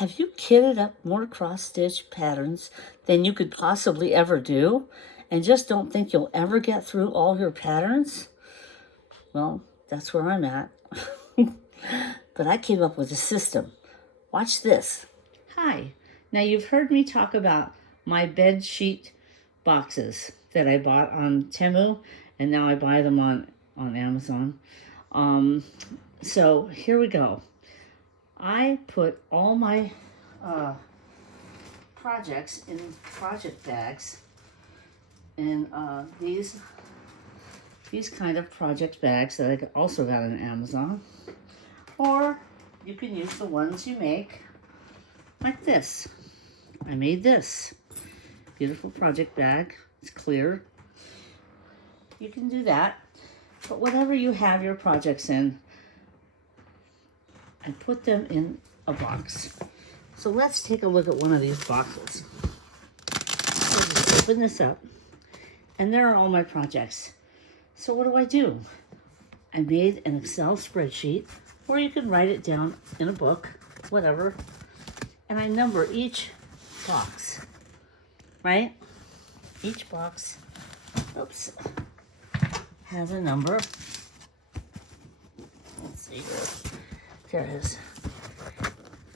Have you kitted up more cross-stitch patterns than you could possibly ever do and just don't think you'll ever get through all your patterns? Well, that's where I'm at. But I came up with a system. Watch this. Hi. Now you've heard me talk about my bed sheet boxes that I bought on Temu, and now I buy them on Amazon. So here we go. I put all my projects in project bags, and these kind of project bags that I also got on Amazon, or you can use the ones you make like this. I made this beautiful project bag. It's clear. You can do that, but whatever you have your projects in, I put them in a box. So let's take a look at one of these boxes. So just open this up, and there are all my projects. So what do? I made an Excel spreadsheet, or you can write it down in a book, whatever, and I number each box, right? Each box, oops, has a number. Let's see here. There it is.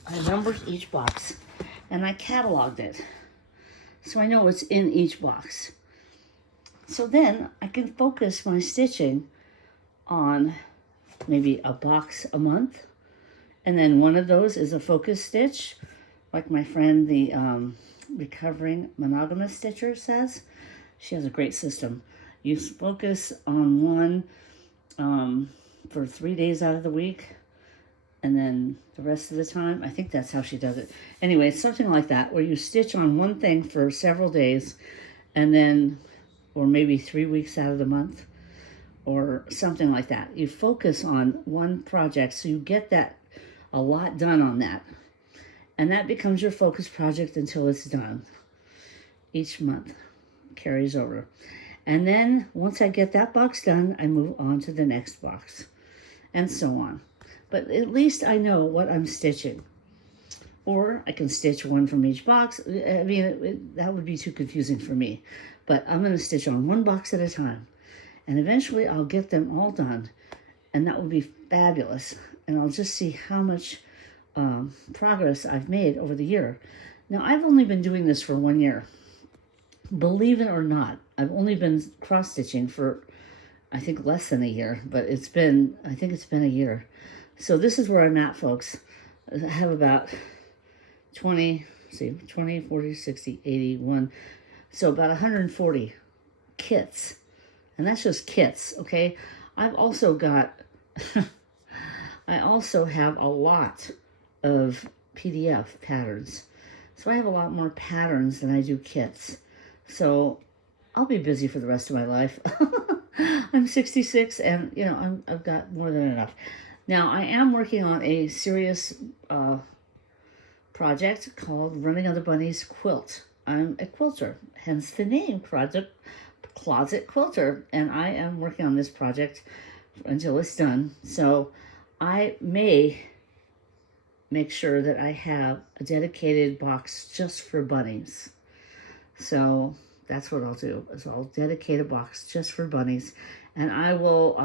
I numbered each box, and I cataloged it, so I know what's in each box. So then I can focus my stitching on maybe a box a month, and then one of those is a focus stitch, like my friend, the recovering monogamous stitcher, says. She has a great system. You focus on one for 3 days out of the week, and then the rest of the time, I think that's how she does it. Anyway, it's something like that, where you stitch on one thing for several days, and then, or maybe 3 weeks out of the month, or something like that. You focus on one project, so you get that a lot done on that. And that becomes your focus project until it's done. Each month carries over. And then once I get that box done, I move on to the next box, and so on. But at least I know what I'm stitching. Or I can stitch one from each box. I mean, that would be too confusing for me. But I'm going to stitch on one box at a time. And eventually I'll get them all done. And that will be fabulous. And I'll just see how much progress I've made over the year. Now, I've only been doing this for 1 year. Believe it or not, I've only been cross-stitching for, I think, less than a year. But I think it's been a year. So this is where I'm at, folks. I have about 20, 40, 60, 81. So about 140 kits. And that's just kits, okay? I've also got, I also have a lot of PDF patterns. So I have a lot more patterns than I do kits. So I'll be busy for the rest of my life. I'm 66 and, you know, I've got more than enough. Now, I am working on a serious project called Running on the Bunny's Quilt. I'm a quilter, hence the name, Project Closet Quilter. And I am working on this project until it's done. So I may make sure that I have a dedicated box just for bunnies. So that's what I'll do, is I'll dedicate a box just for bunnies. And I will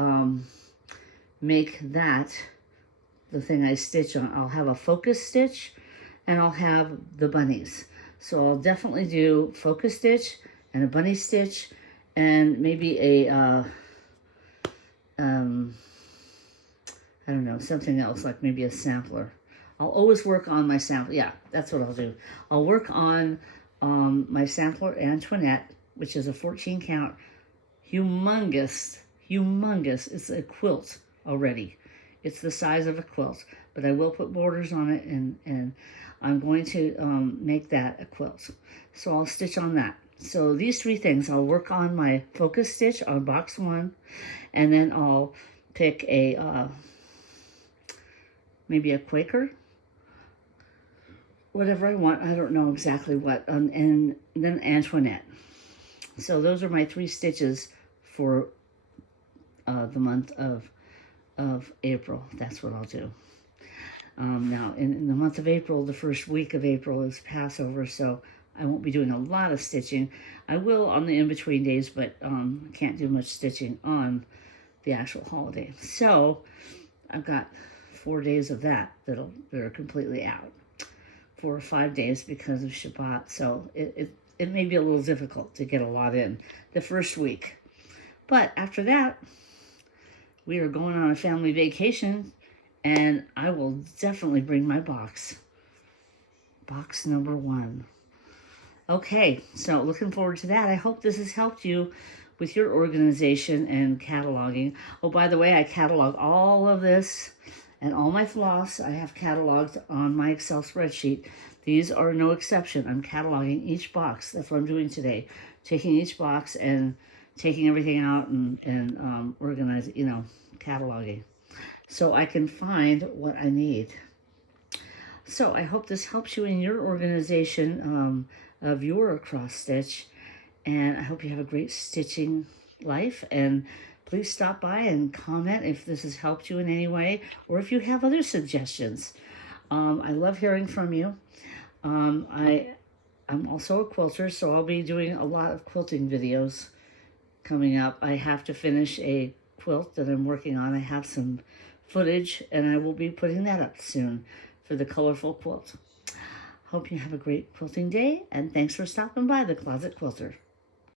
make that the thing I stitch on. I'll have a focus stitch, and I'll have the bunnies. So I'll definitely do focus stitch and a bunny stitch, and maybe a I don't know, something else, like maybe a sampler. I'll always work on my sampler. Yeah, that's what I'll do. I'll work on my sampler Antoinette, which is a 14 count, humongous. It's a quilt already. It's the size of a quilt, but I will put borders on it, and I'm going to make that a quilt. So I'll stitch on that. So these three things, I'll work on my focus stitch on box 1, and then I'll pick a, maybe a Quaker, whatever I want. I don't know exactly what, and then Antoinette. So those are my 3 stitches for the month of April. That's what I'll do. Now, in the month of April, the first week of April is Passover, so I won't be doing a lot of stitching. I will on the in-between days, but can't do much stitching on the actual holiday. So I've got 4 days of that that are completely out. 4 or 5 days because of Shabbat, so it may be a little difficult to get a lot in the first week. But after that, we are going on a family vacation, and I will definitely bring my box. Box number 1. Okay, so looking forward to that. I hope this has helped you with your organization and cataloging. Oh, by the way, I catalog all of this and all my floss. I have cataloged on my Excel spreadsheet. These are no exception. I'm cataloging each box. That's what I'm doing today. Taking each box and taking everything out and organizing, cataloging, so I can find what I need. So I hope this helps you in your organization of your cross stitch, and I hope you have a great stitching life. And please stop by and comment if this has helped you in any way, or if you have other suggestions. I love hearing from you. I'm also a quilter, so I'll be doing a lot of quilting videos coming up. I have to finish a quilt that I'm working on. I have some footage, and I will be putting that up soon for the colorful quilt. Hope you have a great quilting day, and thanks for stopping by the Closet Quilter.